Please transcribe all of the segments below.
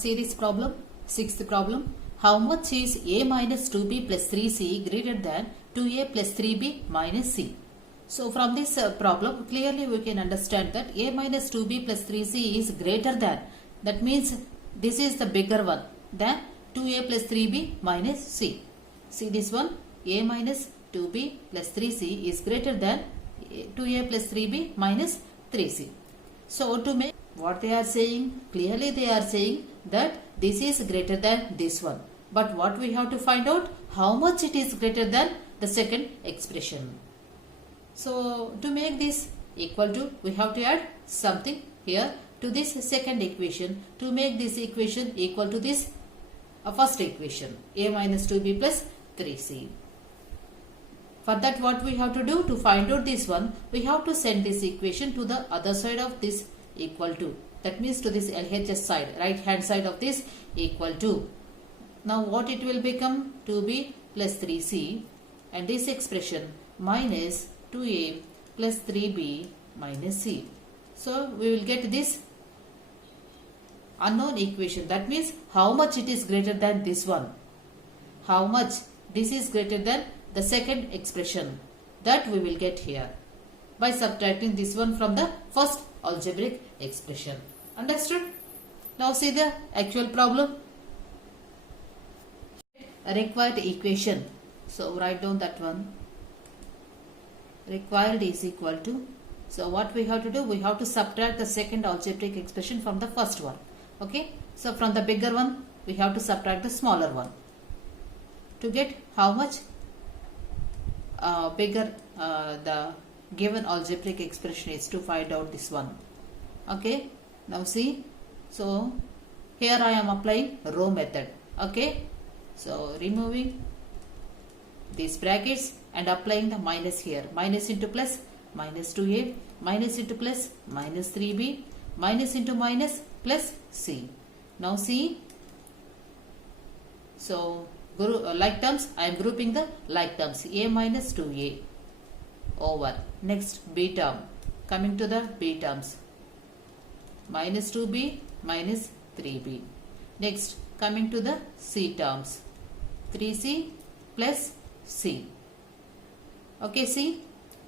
see this problem, sixth problem. How much is a minus 2b plus 3c greater than 2a plus 3b minus c? So from this problem, clearly we can understand that a minus 2b plus 3c is greater than, that means this is the bigger one than 2a plus 3b minus c. See this one, a minus 2b plus 3c is greater than 2a plus 3b minus 3c. So to make what they are saying, clearly they are saying that this is greater than this one. But what we have to find out, how much it is greater than the second expression. So to make this equal to, we have to add something here to this second equation to make this equation equal to this first equation, a minus 2b plus 3c. For that what we have to do, to find out this one, we have to send this equation to the other side of this equal to. That means to this LHS side, right hand side of this equal to. Now what it will become? 2b plus 3c and this expression minus 2a plus 3b minus c. So we will get this unknown equation. That means how much it is greater than this one. How much this is greater than the second expression, that we will get here by subtracting this one from the first algebraic expression. Understood? Now see the actual problem. A required equation. So write down that one. Required is equal to. So what we have to do? We have to subtract the second algebraic expression from the first one. Okay. So from the bigger one, we have to subtract the smaller one. To get how much bigger the given algebraic expression is, to find out this one. Okay. Now see. So here I am applying row method. Okay. So removing these brackets and applying the minus here. Minus into plus, minus 2a, minus into plus, minus 3b, minus into minus, plus c. Now see. So like terms, I am grouping the like terms, a minus 2a over. Next b term, coming to the b terms, minus 2b minus 3b. Next coming to the c terms, 3c plus c. Okay, see,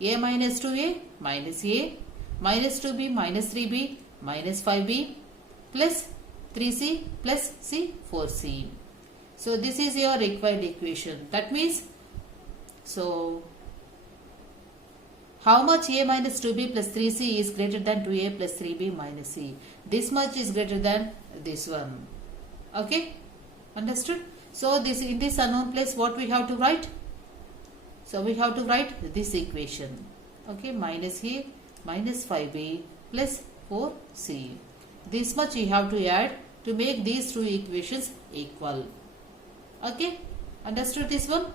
a minus 2a minus a, minus 2b minus 3b minus 5b plus 3c plus c, 4c. So this is your required equation. That means, so how much a minus 2b plus 3c is greater than 2a plus 3b minus c? This much is greater than this one. Okay, understood? So this, in this unknown place, what we have to write? So we have to write this equation. Okay, minus a minus 5b plus 4c. This much you have to add to make these two equations equal. Okay, understood this one?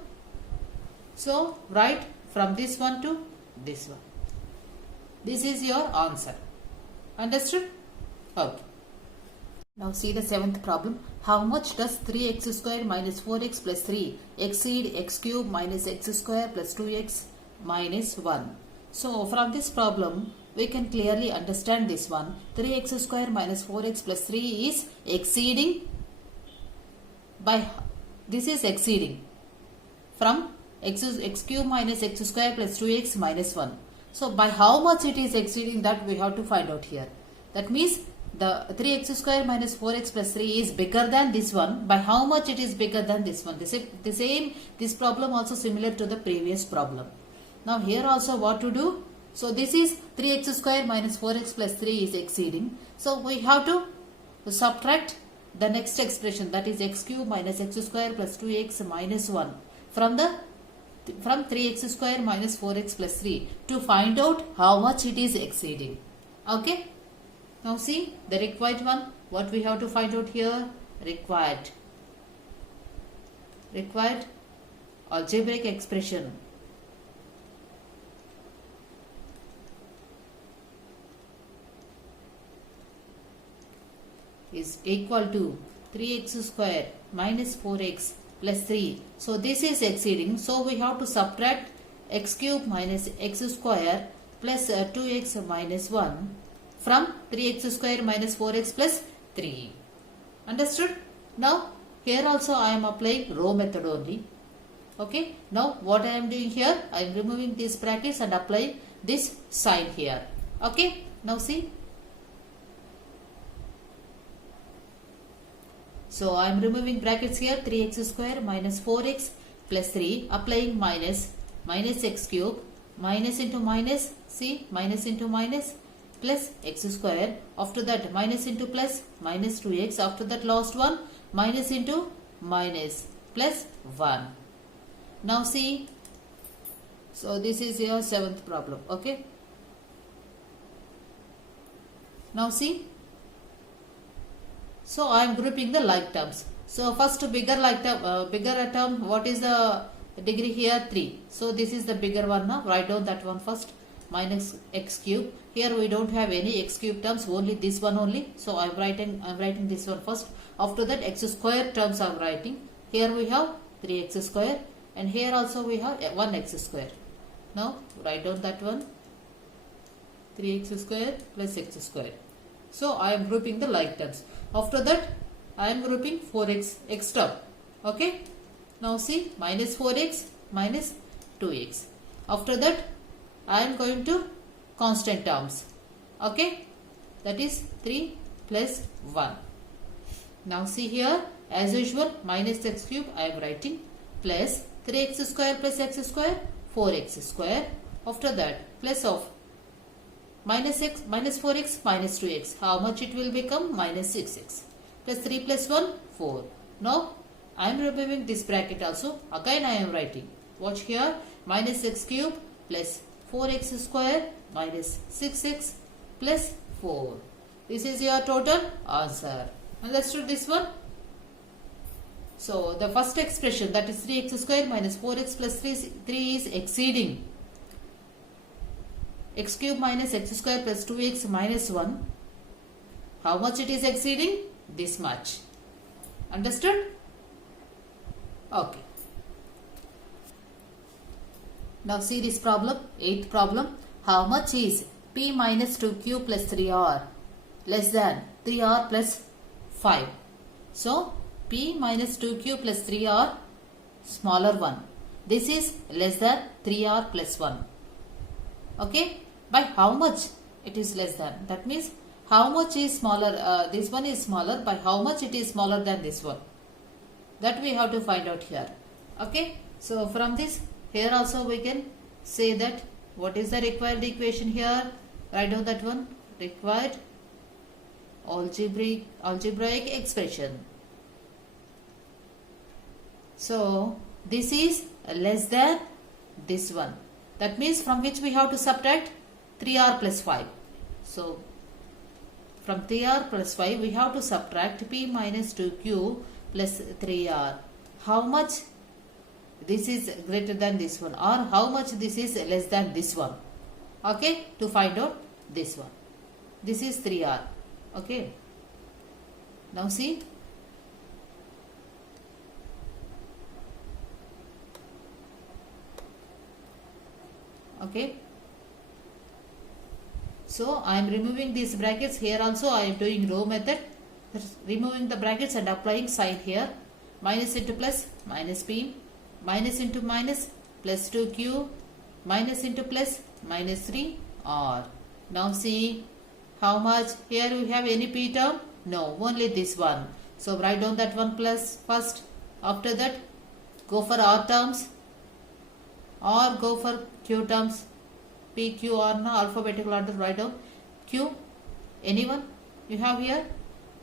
So write from this one to this one. This is your answer. Understood? Okay. Now see the seventh problem. How much does 3x square minus 4x plus 3 exceed x cube minus x square plus 2x minus 1? So from this problem, we can clearly understand this one. 3x square minus 4x plus 3 is exceeding by, this is exceeding from x cube minus x square plus 2x minus 1. So by how much it is exceeding, that we have to find out here. That means the 3x square minus 4x plus 3 is bigger than this one. By how much it is bigger than this one? This problem also similar to the previous problem. Now here also what to do? So this is 3x square minus 4x plus 3 is exceeding. So we have to subtract the next expression, that is x cube minus x square plus 2x minus 1 from 3x square minus 4x plus 3 to find out how much it is exceeding. Okay. Now see the required one. What we have to find out here? Required algebraic expression. Is equal to 3x square minus 4x plus 3. So this is exceeding. So we have to subtract x cube minus x square plus 2x minus 1 from 3x square minus 4x plus 3. Understood? Now here also I am applying row method only. Okay. Now what I am doing here, I am removing these brackets and applying this sign here. Okay. Now see. So I am removing brackets here, 3x square minus 4x plus 3, applying minus x cube, minus into minus, see, minus into minus, plus x square, after that minus into plus, minus 2x, after that last one, minus into minus, plus 1. Now see, so this is your 7th problem, okay. Now see, so I am grouping the like terms. So first bigger like term, bigger term, what is the degree here? 3. So this is the bigger one now. Write down that one first. Minus x cube. Here we don't have any x cube terms, only this one only. So I am writing this one first. After that x square terms I am writing. Here we have 3x square and here also we have 1x square. Now write down that one. 3x square plus x square. So I am grouping the like terms. After that I am grouping 4x x term. Okay. Now see, minus 4x minus 2x. After that I am going to constant terms. Okay. That is 3 plus 1. Now see here, as usual, minus x cube I am writing plus 3x square plus x square, 4x square. After that plus of minus x minus 4x minus 2x. How much it will become? Minus 6x. Plus 3 plus 1, 4. Now I am removing this bracket also. Again I am writing. Watch here. Minus x cube plus 4x square minus 6x plus 4. This is your total answer. Understood this one? So the first expression, that is 3x square minus 4x plus 3 is exceeding x cube minus x square plus 2x minus 1. How much it is exceeding? This much. Understood? Okay. Now see this problem, 8th problem. How much is p minus 2q plus 3r less than 3r plus 5? So p minus 2q plus 3r, smaller one. This is less than 3r plus 1. Okay. By how much it is less than? That means how much is smaller? This one is smaller. By how much it is smaller than this one? That we have to find out here. Okay. So from this, here also we can say that what is the required equation here? Write down that one. Required algebraic expression. So this is less than this one. That means from which we have to subtract 3r plus 5. So from 3r plus 5 we have to subtract p minus 2q plus 3r. How much this is greater than this one, or how much this is less than this one? Okay, to find out this one. This is 3r. Okay. Now see. Okay. So I am removing these brackets. Here also I am doing row method. Removing the brackets and applying sign here. Minus into plus, minus p. Minus into minus, plus 2q. Minus into plus, minus 3r. Now see how much. Here we have any p term? No, only this one. So write down that one plus first. After that go for r terms or go for q terms. P, Q, R, no alphabetical order, write down. Q, anyone you have here?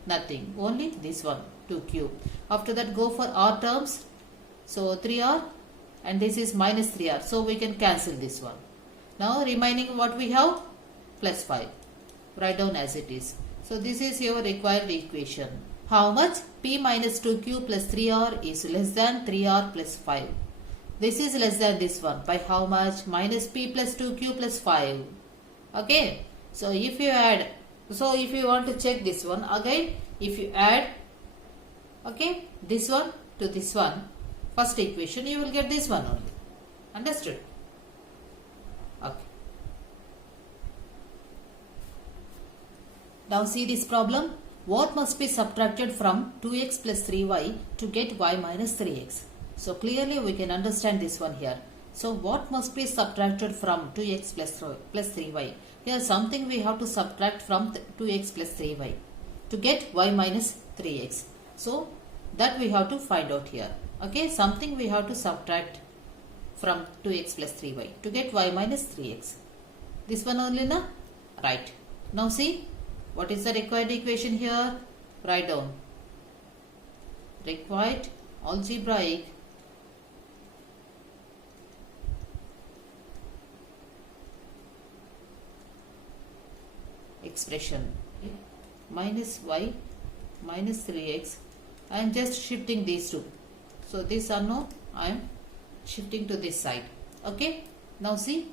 Nothing, only this one, 2Q. After that go for R terms. So 3R and this is minus 3R. So we can cancel this one. Now remaining what we have? Plus 5. Write down as it is. So this is your required equation. How much? P minus 2Q plus 3R is less than 3R plus 5. This is less than this one. By how much? Minus p plus 2q plus 5. Okay. So if you add, so if you want to check this one again, if you add, okay, this one to this one, first equation, you will get this one only. Understood? Okay. Now see this problem. what must be subtracted from 2x plus 3y to get y minus 3x. So clearly we can understand this one here. So what must be subtracted from 2x plus 3y? Here something we have to subtract from 2x plus 3y to get y minus 3x. So that we have to find out here. Okay, something we have to subtract from 2x plus 3y to get y minus 3x. This one only, na? Right. Now see, what is the required equation here? Write down. Required algebraic expression minus y minus 3x. I am just shifting these two. So this unknown I am shifting to this side. Okay. Now see,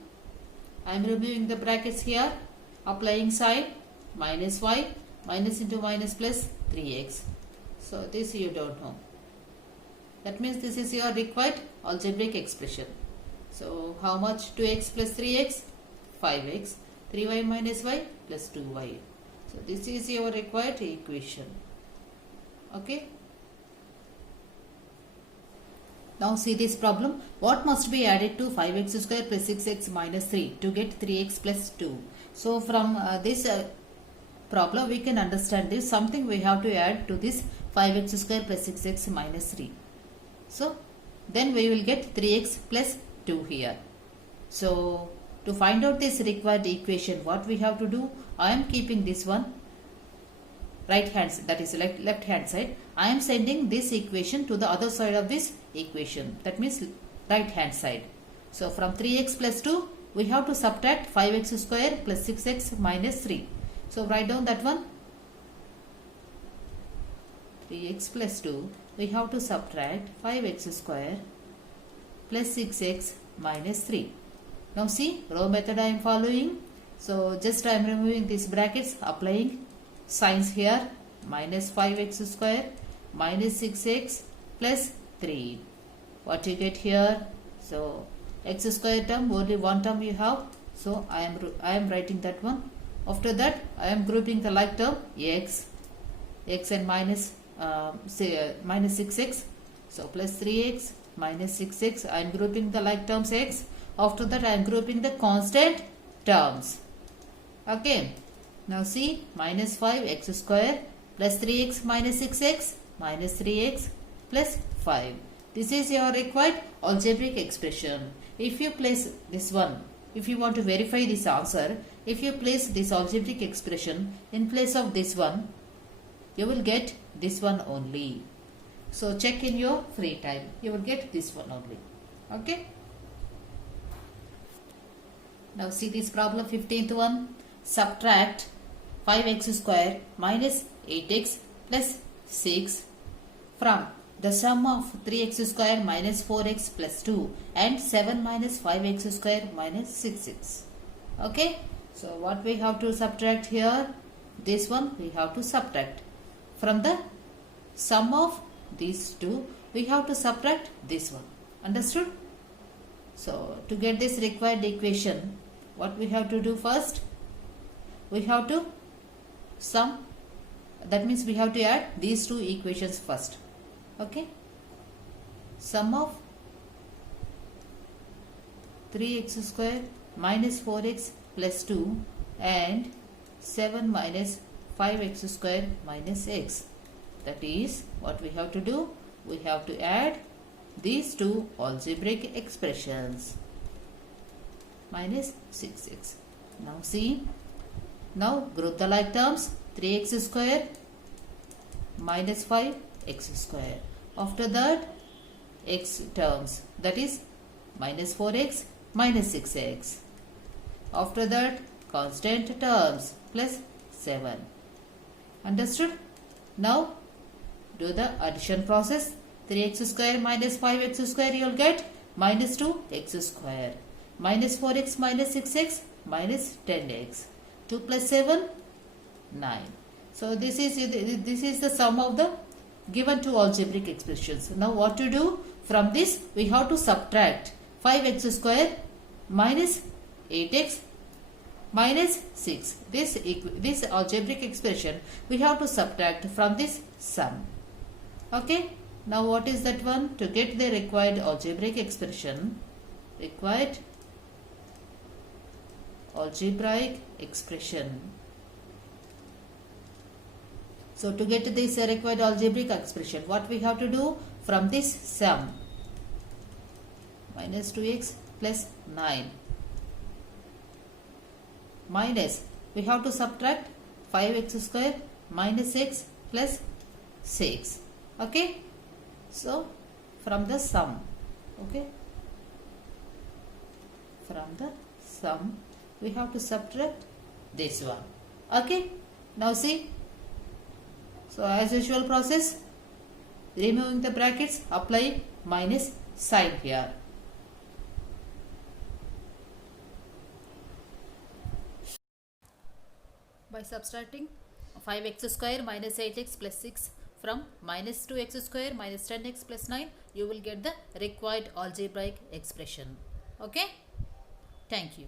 I am removing the brackets here, applying sign minus y, minus into minus plus 3x. So this you don't know. That means this is your required algebraic expression. So how much? 2x plus 3x? 5x. 3y minus y plus 2y. So this is your required equation. Okay. Now see this problem. What must be added to 5x square plus 6x minus 3 to get 3x plus 2? So from this problem we can understand this. Something we have to add to this 5x square plus 6x minus 3. So then we will get 3x plus 2 here. So to find out this required equation, what we have to do? I am keeping this one right hand, that is left hand side. I am sending this equation to the other side of this equation, that means right hand side. So from 3x plus 2 we have to subtract 5x square plus 6x minus 3. So write down that one. 3x plus 2 we have to subtract 5x square plus 6x minus 3. Now see, row method I am following. So just I am removing these brackets, applying signs here, minus 5x square minus 6x plus 3. What you get here? So x square term, only one term you have. So I am writing that one. After that I am grouping the like term x and minus 6x. So plus 3x minus 6x. I am grouping the like terms x. After that I am grouping the constant terms. Okay. Now see, minus 5x square plus 3x minus 6x minus 3x plus 5. This is your required algebraic expression. If you place this one, if you want to verify this answer, if you place this algebraic expression in place of this one, you will get this one only. So check in your free time. You will get this one only. Okay. Now see this problem, 15th one. Subtract 5x square minus 8x plus 6 from the sum of 3x square minus 4x plus 2 and 7 minus 5x square minus 6x. Okay. So what we have to subtract here? This one we have to subtract. From the sum of these two we have to subtract this one. Understood? So to get this required equation, what we have to do first? We have to sum, that means we have to add these two equations first. Okay. Sum of 3x square minus 4x plus 2 and 7 minus 5x square minus x. That is what we have to do. We have to add these two algebraic expressions. Minus 6x. Now see. Now group the like terms. 3x square minus 5x square. After that x terms, that is minus 4x minus 6x. After that constant terms plus 7. Understood? Now do the addition process. 3x square minus 5x square you will get minus 2x square. Minus 4x minus 6x minus 10x. 2 plus 7, 9. So this is the sum of the given two algebraic expressions. Now what to do? From this we have to subtract 5x square minus 8x minus 6. This algebraic expression we have to subtract from this sum. Okay. Now what is that one? To get the required algebraic expression, So to get this required algebraic expression, what we have to do? From this sum, minus 2x plus 9 minus, we have to subtract 5x square minus x plus 6. Okay. So from the sum, okay, from the sum we have to subtract this one. Okay. Now see. So as usual process, removing the brackets, apply minus sign here. By subtracting 5x square minus 8x plus 6 from minus 2x square minus 10x plus 9, you will get the required algebraic expression. Okay. Thank you.